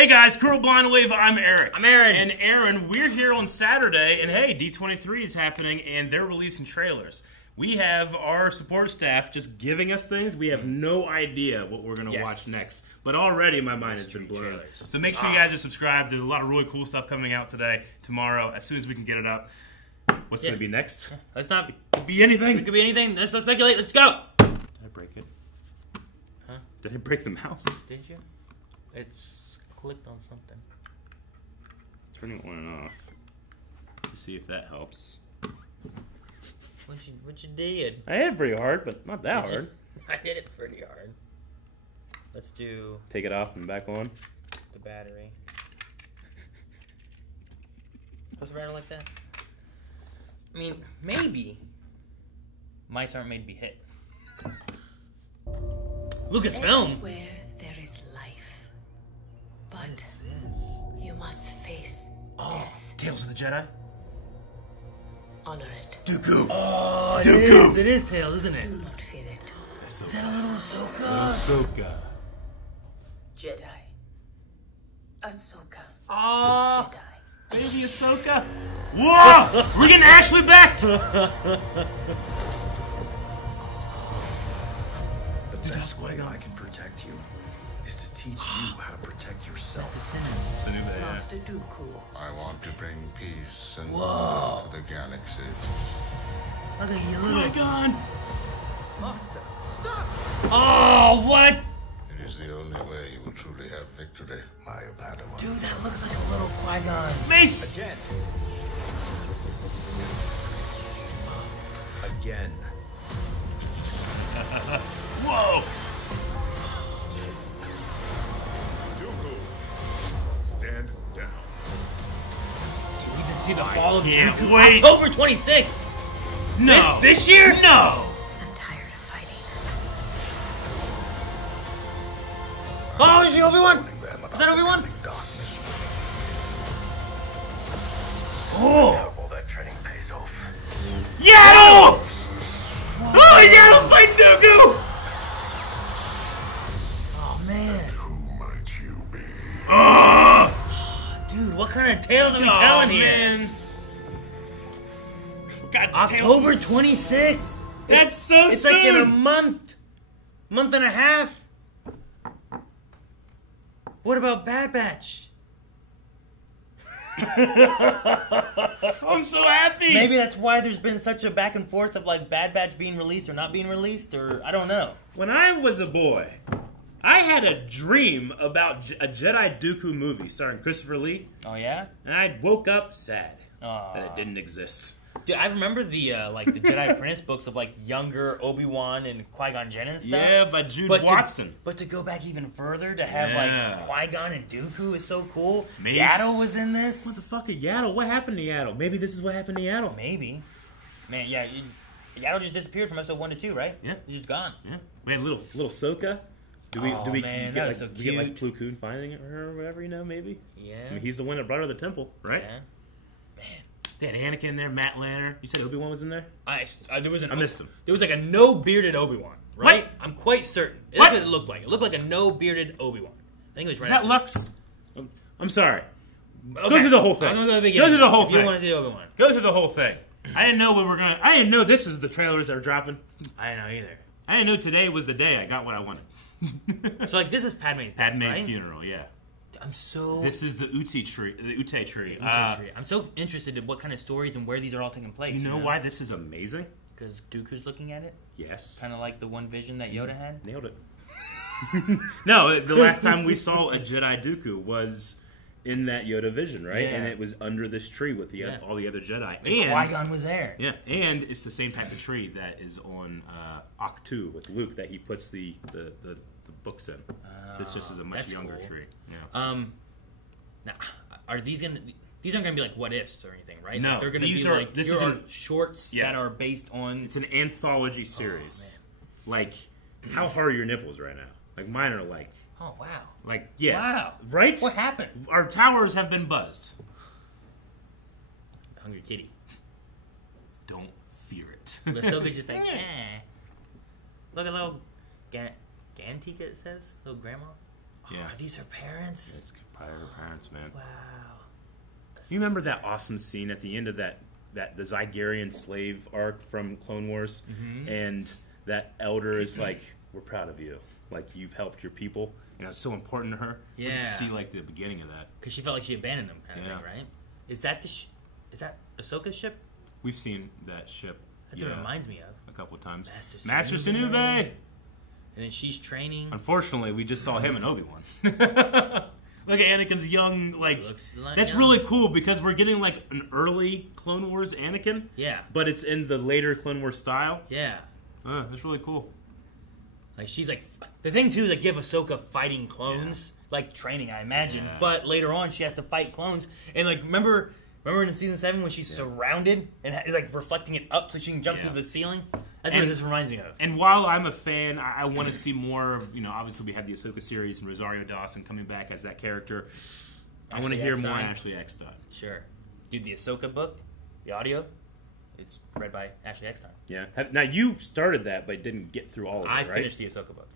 Hey guys, Curl Blind Wave, I'm Eric. I'm Aaron. And Aaron, we're here on Saturday, and hey, D23 is happening, and they're releasing trailers. We have our support staff just giving us things. We have no idea what we're going to watch next. But already my mind has been blown. So make sure you guys are subscribed. There's a lot of really cool stuff coming out today, tomorrow, as soon as we can get it up. What's going to be next? Let's not be anything. It could be anything. Let's not speculate. Let's go. Did I break it? Huh? Did I break the mouse? Did you? It's clicked on something. Turning it on and off. To see if that helps. What you did? I hit it pretty hard, but not that hard. I hit it pretty hard. Let's do... Take it off and back on. The battery. Supposed to rattle like that? I mean, maybe. Mice aren't made to be hit. Lucasfilm! Everywhere there is life. But you must face death. Tales of the Jedi? Honor it. Dooku! Oh, Dooku! It is Tails, isn't it? Do not fear it. Is that a little Ahsoka? Ahsoka. Jedi. Ahsoka. Oh! Jedi. Baby Ahsoka. Whoa! We're getting Ashley back! The best way I can protect you is to teach you how to protect yourself. That's a Sinube. Master Dooku. I want to bring peace and Whoa. order to the galaxy. Look at you, little... Qui Gon! Master, stop! Oh, what? It is the only way you will truly have victory. My Padawan. Dude, that looks like a little Qui Gon. Mace! Again. Again. Whoa! Dooku, stand down. Do we get to see the fall of can't Dooku? wait. October 26th. No! This year? No! I'm tired of fighting. Oh, is he Obi-Wan? Warning them about Is that Obi-Wan? the coming darkness. Oh! Terrible that training pays off. Yaddle! Oh, Yaddle's fighting Dooku! Oh, man. Who might you be? Dude, what kind of tales are we telling here? Man. God, October 26th. That's so It's soon! like in a month and a half. What about Bad Batch? I'm so happy! Maybe that's why there's been such a back and forth of like Bad Batch being released or not being released, or I don't know. When I was a boy, I had a dream about a Jedi Dooku movie starring Christopher Lee, Oh yeah? and I woke up sad Aw. that it didn't exist. Dude, I remember the like the Jedi Apprentice books of like younger Obi-Wan and Qui-Gon Jinn and stuff. Yeah, by Jude But Watson. But to go back even further to have Yeah. like Qui-Gon and Dooku is so cool. Mace. Yaddle was in this. What the fuck is Yaddle? What happened to Yaddle? Maybe this is what happened to Yaddle. Maybe. Man, yeah, Yaddle just disappeared from episode 1 to 2, right? Yeah. He's just gone. Yeah, man, little Ahsoka. Do we Oh, do we man, get that like is so we get like cute. Plo Koon finding her or whatever? You know, maybe. Yeah. I mean, he's the one that brought her to the temple, right? Yeah. They had Anakin in there, Matt Lanner. You said Obi-Wan was in there. There was I missed him. There was like a no bearded Obi-Wan, right? What? I'm quite certain. That's What? what it looked like. It looked like a no bearded Obi-Wan. I think it was right. Is that after- Lux? I'm sorry. Okay. Go through the whole thing. I'm gonna go to the Go beginning. through the whole if you thing. want to see Obi-Wan. Go through the whole thing. I didn't know we were gonna. I didn't know this was the trailers that are dropping. I didn't know either. I didn't know today was the day I got what I wanted. So like this is Padme's death, Padme's right? funeral, yeah. I'm so This is the Uneti Tree. The Uneti Tree. I'm so interested in what kind of stories and where these are all taking place. Do you know why this is amazing? Because Dooku's looking at it, Yes. kind of like the one vision that Yoda had. Nailed it. No, the last time we saw a Jedi Dooku was in that Yoda vision, right? Yeah. And it was under this tree with the Yeah. all the other Jedi. And And Qui-Gon was there. yeah, and it's the same type of tree that is on Octu with Luke that he puts the books in. This just is a much that's younger cool. tree. Yeah. Now, are these gonna? These aren't gonna be like what ifs or anything, right? No, Like, they're gonna these be are- like this here is are an- shorts Yeah. that are based on. It's an anthology series. Like, how hard are your nipples right now? Like mine are like Oh wow! yeah. Wow! Right? What happened? Our towers have been buzzed. Hungry kitty. Don't fear it. Ahsoka's just like, yeah. Look at little Gantika, it says. Little grandma. Oh, Yeah. are these her parents? It's Pyre. difference, man. Wow. You remember that awesome scene at the end of the Zygerian slave arc from Clone Wars, and that elder is like, "We're proud of you. Like you've helped your people." And it's so important to her. Yeah. We get to see like the beginning of that. Because she felt like she abandoned them, kind of thing, right? Is that is that Ahsoka's ship? We've seen that ship. That's what it reminds me of. A couple of times. Master Sinube. And then she's training. Unfortunately, we just saw him and Obi-Wan. Look at Anakin's young, like that's really cool because we're getting like an early Clone Wars Anakin. Yeah. But it's in the later Clone Wars style. Yeah. That's really cool. Like she's like the thing too is like you have Ahsoka fighting clones, like training, I imagine. Yeah. But later on, she has to fight clones, and like remember in season 7 when she's surrounded and is like reflecting it up so she can jump through the ceiling. That's what this reminds me of. And while I'm a fan, I want to see more of, obviously we had the Ahsoka series and Rosario Dawson coming back as that character. I want to hear more Ashley Eckstein. Sure. Dude, the Ahsoka book, the audio, it's read by Ashley Eckstein. Yeah. Now, you started that, but didn't get through all of it, right? I finished the Ahsoka book.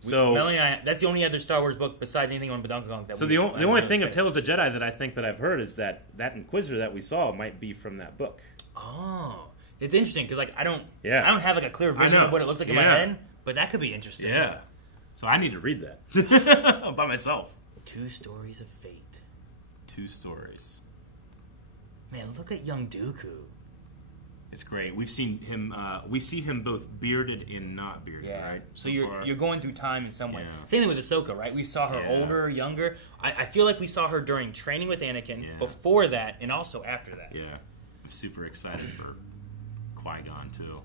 So Melanie and I, that's the only other Star Wars book besides anything on Donkey Kong. So the only thing of Tales of the Jedi that I think that I've heard is that Inquisitor that we saw might be from that book. Oh. It's interesting because like I don't have like a clear vision of what it looks like in my head, but that could be interesting. Yeah. So I need to read that by myself. 2 stories of fate. 2 stories. Man, look at young Dooku. It's great. We've seen him. We see him both bearded and not bearded, right? So you're going through time in some way. Yeah. Same thing with Ahsoka, right? We saw her older, younger. I feel like we saw her during training with Anakin, before that, and also after that. Yeah. I'm super excited for Qui Gon too.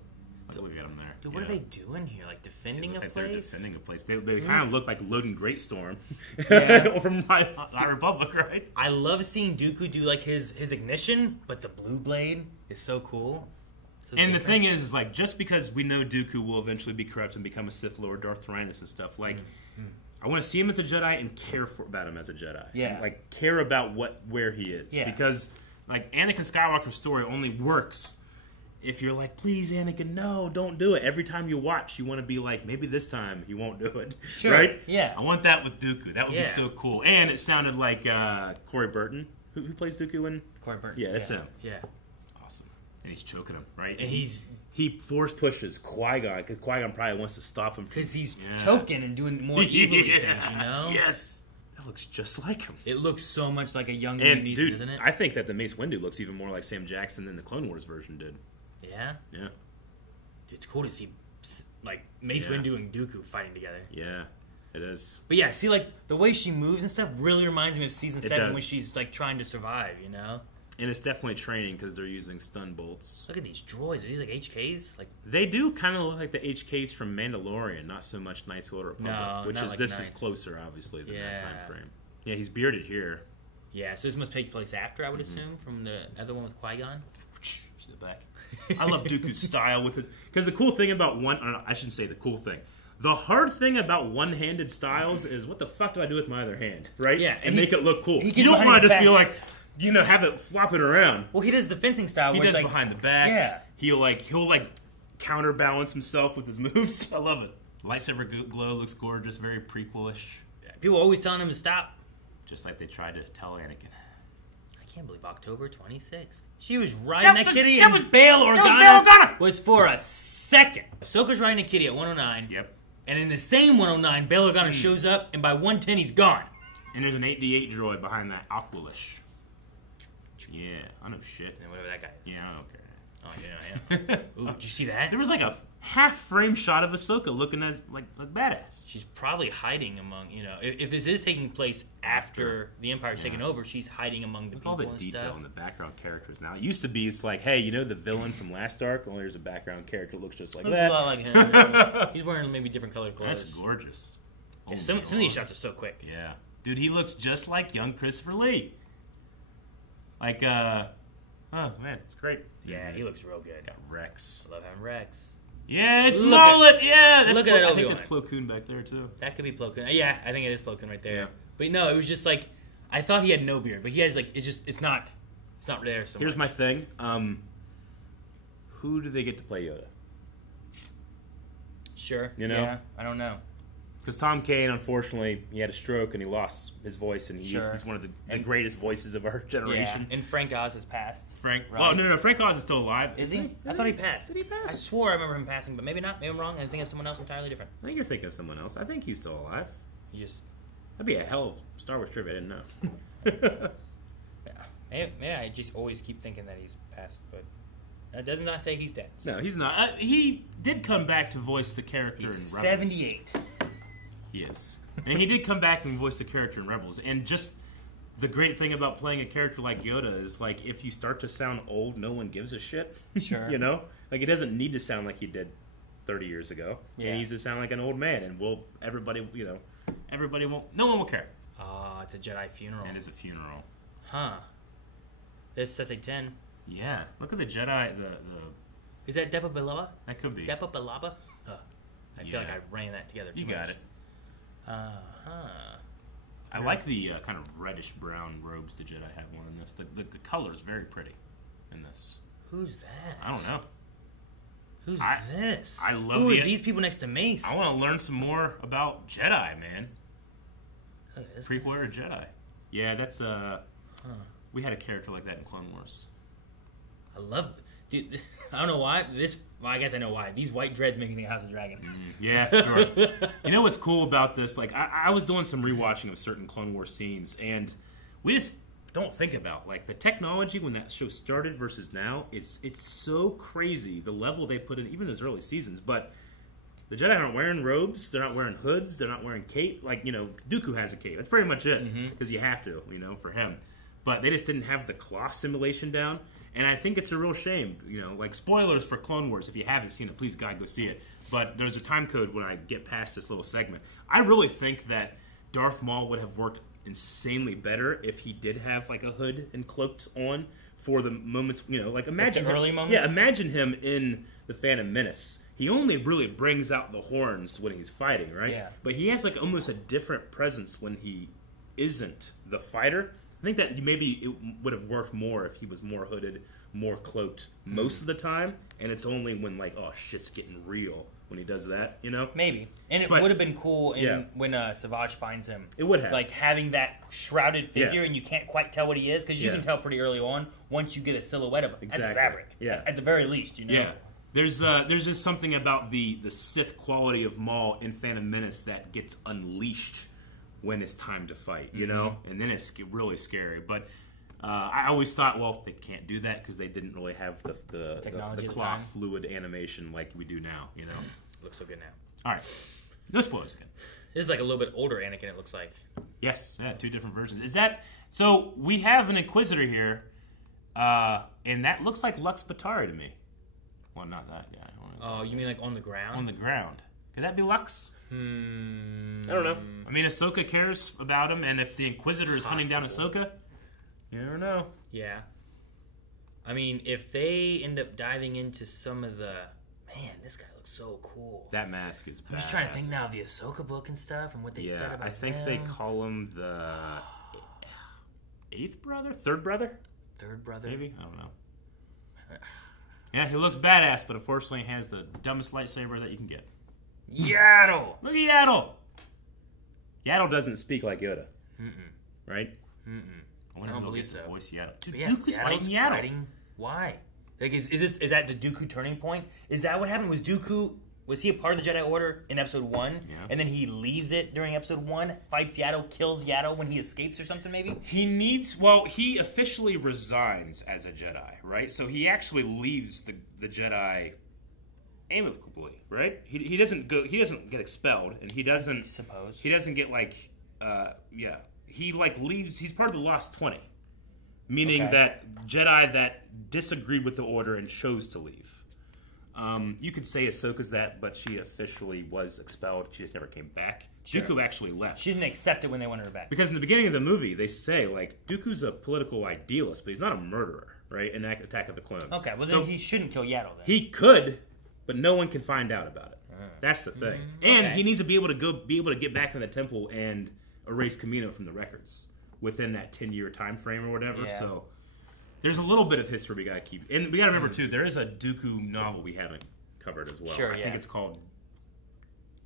Look at him there. Dude, what are they doing here? Like defending a place? They're defending a place. They kind of look like loading Greatstorm from High Republic, right? I love seeing Dooku do like his ignition, but the blue blade is so cool. So and different. The thing is like just because we know Dooku will eventually be corrupt and become a Sith Lord, Darth Tyrannus and stuff, like I want to see him as a Jedi and care about him as a Jedi. Yeah. And, like care about where he is. Yeah. Because like Anakin Skywalker's story only works if you're like, please, Anakin, no, don't do it. Every time you watch, you want to be like, maybe this time he won't do it. Sure. Right? Yeah. I want that with Dooku. That would be so cool. And it sounded like Corey Burton. Who plays Dooku in? Corey Burton. Yeah, that's him. Yeah. Awesome. And he's choking him, right? And he force pushes Qui-Gon because Qui-Gon probably wants to stop him. Because he's choking and doing more evil things, you know? Yes. That looks just like him. It looks so much like a young and Neeson, dude, doesn't it? I think that the Mace Windu looks even more like Sam Jackson than the Clone Wars version did. Yeah? Yeah. It's cool to see, like, Mace Windu and Dooku fighting together. Yeah, it is. But yeah, see, like, the way she moves and stuff really reminds me of Season 7 does. when she's, like, trying to survive, you know? And it's definitely training because they're using stun bolts. Look at these droids. Are these, like, HKs? Like, they do kind of look like the HKs from Mandalorian, not so much Nice Old Republic. No, which not is like this Nice. is closer, obviously, than that time frame. Yeah, he's bearded here. Yeah, so this must take place after, I would assume, from the other one with Qui-Gon. To the back. I love Dooku's style with his... Because the cool thing about I shouldn't say the cool thing. The hard thing about one-handed styles is what the fuck do I do with my other hand, right? Yeah. And make it look cool. You can don't want to just be like, have it flopping around. Well, he does the fencing style. He where does it's like, behind the back. Yeah. He'll counterbalance himself with his moves. I love it. Lightsaber glow looks gorgeous, very prequelish. People always telling him to stop. Just like they tried to tell Anakin. I can't believe October 26th. She was riding that kitty and Bail Organa was for a second. Ahsoka's riding a kitty at 109. Yep. And in the same 109, Bail Organa shows up, and by 110, he's gone. And there's an 8D8 droid behind that Aqualish. Yeah, I know shit. And whatever that guy. Yeah, I don't care. Oh, yeah. Ooh, did you see that? There was like a half-frame shot of Ahsoka looking as like badass. She's probably hiding among, if this is taking place after the Empire's taken over, she's hiding among the people all the and detail stuff. in the background characters now. It used to be, it's like, hey, the villain from last arc? Only there's a background character that looks just like Looks that. a lot like him. Yeah. He's wearing maybe different colored clothes. That's gorgeous. Yeah, some of these shots are so quick. Yeah. Dude, he looks just like young Christopher Lee. Like, oh, man, it's great. Yeah, he looks real good. Got Rex. I love having Rex. Yeah, it's Mullet. Yeah, that's look at I think that's Plo Koon back there, too. That could be Plo Koon. Yeah, I think it is Plo Koon right there. Yeah. But no, it was just like, I thought he had no beard, but he has like, it's not there so Here's much. my thing. Who do they get to play Yoda? Sure. You know? Yeah, I don't know. Because Tom Kane, unfortunately, he had a stroke and he lost his voice, and he's one of the greatest voices of our generation. Yeah. And Frank Oz has passed. Right? Well, no, Frank Oz is still alive. Is he? I thought he passed. Did he pass? I swore I remember him passing, but maybe not. Maybe I'm wrong. I think of someone else entirely different. I think you're thinking of someone else. I think he's still alive. That'd be a hell of Star Wars trivia. I didn't know. Yeah, I just always keep thinking that he's passed, but that does not say he's dead. No, he's not. He did come back to voice the character in Rebels. 78. He is. And he did come back and voice the character in Rebels. And just the great thing about playing a character like Yoda is, like, if you start to sound old, no one gives a shit. Sure. You know? Like, he doesn't need to sound like he did 30 years ago. Yeah. He needs to sound like an old man. And everybody won't, no one will care. It's a Jedi funeral. It is a funeral. Huh. This says a 10. Yeah. Look at the Jedi, Is that Depa Billaba? That could be. Depa Billaba? I feel like I ran that together too much. You got it. I like the kind of reddish-brown robes the Jedi have on in this. The color is very pretty in this. Who's that? I don't know. Who's this? I love Who are these people next to Mace? I want to learn some more about Jedi, man. Prequel era Jedi. Yeah, that's we had a character like that in Clone Wars. I love dude, I don't know why. Well, I guess I know why. These white dreads make me think House of Dragon. Yeah, sure. You know what's cool about this? Like, I was doing some rewatching of certain Clone Wars scenes, and we just don't think about, like, the technology when that show started versus now. It's so crazy, the level they put in, even those early seasons. But the Jedi aren't wearing robes. They're not wearing hoods. They're not wearing cape. Like, you know, Dooku has a cape. That's pretty much it, because you have to, you know, for him. But they just didn't have the cloth simulation down. And I think it's a real shame, you know, like, spoilers for Clone Wars. If you haven't seen it, please, God, go see it. But there's a time code when I get past this little segment. I really think that Darth Maul would have worked insanely better if he did have, like, a hood and cloaked on for the moments, you know, like, imagine like the early moments? Yeah, imagine him in The Phantom Menace. He only really brings out the horns when he's fighting, right? Yeah. But he has, like, almost a different presence when he isn't the fighter. I think that maybe it would have worked more if he was more hooded, more cloaked most of the time, and it's only when, like, oh, shit's getting real when he does that, you know? Maybe. And it would have been cool when Savage finds him. It would have. Like, having that shrouded figure, and you can't quite tell what he is, because you can tell pretty early on once you get a silhouette of him. Exactly. That's a fabric. Yeah. At the very least, you know? Yeah. There's just something about the Sith quality of Maul in Phantom Menace that gets unleashed when it's time to fight, you know? And then it's really scary. But I always thought, well, they can't do that because they didn't really have the cloth fluid animation like we do now, you know? Looks so good now. All right. No spoilers again. This is like a little bit older Anakin, it looks like. Yes. Yeah, 2 different versions. Is that... So, we have an Inquisitor here, and that looks like Lux Batari to me. Well, not that guy. Oh, you mean like on the ground? On the ground. Could that be Lux? I don't know. I mean, Ahsoka cares about him, and if the Inquisitor is hunting down Ahsoka, you never know. Yeah. I mean, if they end up diving into some of the... Man, this guy looks so cool. That mask is badass. I'm just trying to think now of the Ahsoka book and stuff and what they said about I think they call him the 8th brother? 3rd brother? 3rd brother? Maybe? I don't know. Yeah, he looks badass, but unfortunately has the dumbest lightsaber that you can get. Yaddle! Look at Yaddle! Yaddle doesn't speak like Yoda. Right? I wonder if they'll get to voice Yaddle. Dude, Dooku's fighting Yaddle. Why? Like, is that the Dooku turning point? Is that what happened? Was he a part of the Jedi Order in Episode 1? Yeah. And then he leaves it during Episode 1, fights Yaddle, kills Yaddle when he escapes or something, maybe? He officially resigns as a Jedi, right? So he actually leaves the Jedi amicably, right? He doesn't get expelled, and he doesn't get, like, he, like, leaves, he's part of the Lost 20. Meaning that Jedi that disagreed with the Order and chose to leave. You could say Ahsoka's that, but she officially was expelled. She just never came back. Sure. Dooku actually left. She didn't accept it when they wanted her back. Because in the beginning of the movie, they say, like, Dooku's a political idealist, but he's not a murderer, right? In Attack of the Clones. Okay, well then he shouldn't kill Yaddle then. He could, but no one can find out about it. That's the thing. And he needs to be able to get back in the temple and erase Kamino from the records within that 10-year time frame or whatever. Yeah. So there's a little bit of history we got to keep. And we got to remember, too, there is a Dooku novel we haven't covered as well. Sure, I think it's called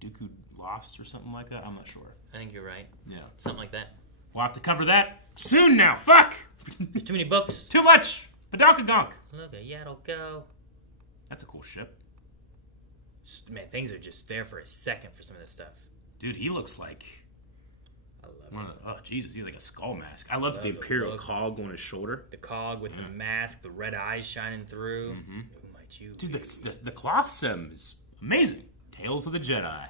Dooku... lost or something like that. I'm not sure. I think you're right. Yeah. Something like that. We'll have to cover that soon now. Fuck! There's too many books. Too much! Badonka-gonk! Look at Yaddle go. That's a cool ship. Man, things are just there for a second for some of this stuff. Dude, he looks like... I love it. Oh, Jesus, he's like a skull mask. I love the Imperial cog on his shoulder. The cog with the mask, the red eyes shining through. Who might you Dude, be? the cloth sim is amazing. Tales of the Jedi.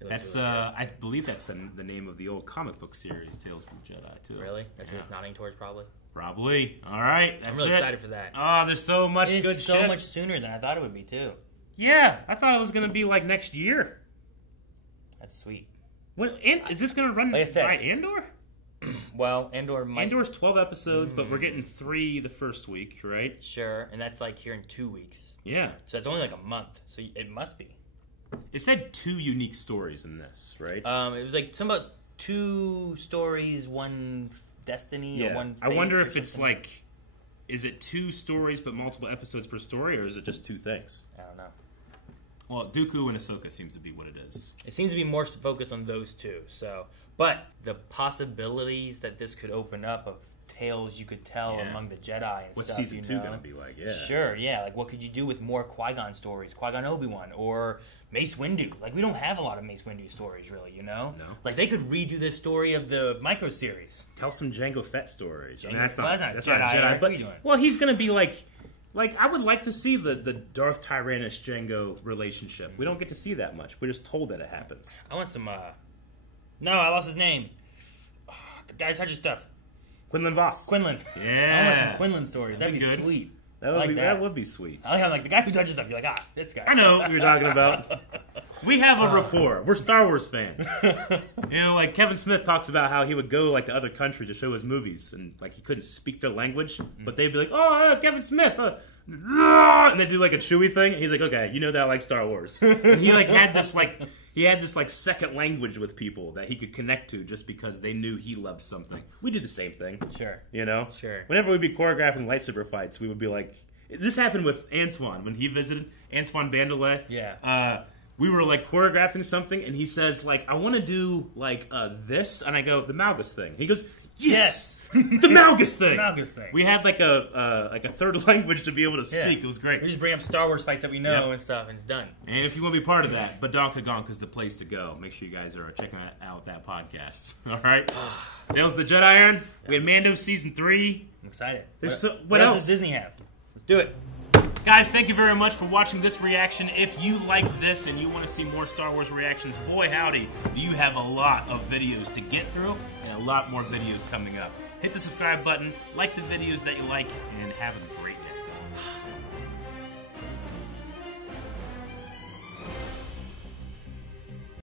That's really I believe that's the name of the old comic book series, Tales of the Jedi, too. Really? That's what it's nodding towards, probably? Probably. All right, that's I'm really it. excited for that. Oh, there's so much good It's so shit. much sooner than I thought it would be, too. Yeah, I thought it was going to be like next year. That's sweet. Is this going to run Like I said, by Andor? Well, Andor might... Andor's 12 episodes, but we're getting 3 the first week, right? Sure, and that's like here in 2 weeks. Yeah. So that's only like a month, so it must be. It said 2 unique stories in this, right? It was like some about 2 stories, 1 destiny, or 1 I wonder fate if or it's something. like, is it 2 stories but multiple episodes per story, or is it just 2 things? I don't know. Well, Dooku and Ahsoka seems to be what it is. It seems to be more focused on those 2. So, but the possibilities that this could open up of tales you could tell among the Jedi and What's stuff. season 2 going to be like? Yeah. Sure, yeah. Like, what could you do with more Qui-Gon stories? Qui-Gon Obi-Wan or Mace Windu. Like, we don't have a lot of Mace Windu stories, really, you know? No. Like, they could redo the story of the micro-series. Tell some Jango Fett stories. I mean, That's that's not not Jedi, Jedi. right? But, What are you doing? well, he's going to be like, I would like to see the Darth Tyrannus Jango relationship. We don't get to see that much. We're just told that it happens. I want some, No, I lost his name. The guy who touches stuff. Quinlan Voss. Quinlan. Yeah. I want some Quinlan stories. That'd be good. sweet. That I would like that would be sweet. I like how, like, the guy who touches stuff, you're like, this guy. I know what you're talking about. We have a rapport. We're Star Wars fans. You know, like Kevin Smith talks about how he would go like to other countries to show his movies, and like he couldn't speak their language, but they'd be like, "Oh, Kevin Smith," and they do like a Chewie thing. And he's like, "Okay, you know that I like Star Wars." And he had this second language with people that he could connect to just because they knew he loved something. We do the same thing. Sure. You know? Sure. Whenever we'd be choreographing lightsaber fights, we would be like, this happened with Antoine when he visited, Antoine Bandelet. Yeah. We were like choreographing something, and he says like, "I want to do like this," and I go, "The Malgus thing." And he goes, "Yes, the Malgus thing." The Malgus thing. We had like a third language to be able to speak. Yeah. It was great. We just bring up Star Wars fights that we know Yeah. and stuff, and it's done. And if you want to be part of that, Badonka-gonk is the place to go. Make sure you guys are checking out that podcast. All right. Tales of the Jedi Iron. We had Mando season 3. I'm excited. There's What else does Disney have? Let's do it. Guys, thank you very much for watching this reaction. If you liked this and you want to see more Star Wars reactions, boy howdy, do you have a lot of videos to get through and a lot more videos coming up. Hit the subscribe button, like the videos that you like, and have a great day.